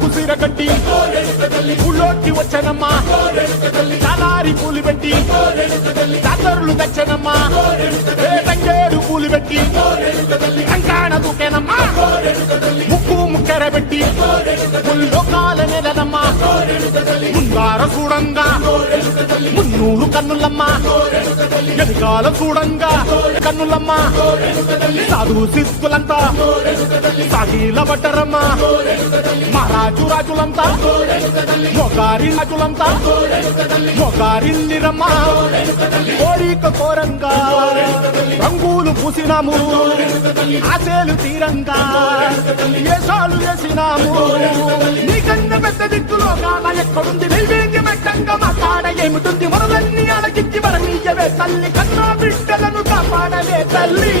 కుసిర కట్టి ఊళ్ళోకి వచ్చనమ్మా చాలారి పూలు పెట్టి జాతరులు తెచ్చనమ్మా తంగేడు పూలు పెట్టి కంకాణ దూకేనమ్మా ముక్కు ముక్కెర పెట్టి ముల్లోకాల నెలనమ్మా ముందార చూడంగా మున్నూరు కన్నులమ్మా వెనకాల చూడంగా కన్నులమ్మా సాధు సిద్ధులంతా సాగిల పట్టరమ్మా మహారాజు రాజులంతా మొగారి రాజులంతా మొగారిల్లిరమ్మా కోరిక కోరంగా రంగులు పూసినాము ఆశలు తీరంగా వేషాలు వేసినాము నీకన్న పెద్ద దిక్కులో కాల ఎక్కడుంది నైవేద్యం ఎట్టంగా మా కాడ ఏమిటుంది మనలన్నీ అలకిచ్చి వరమీయవే తల్లి కన్నా బిడ్డలను కాపాడవే తల్లి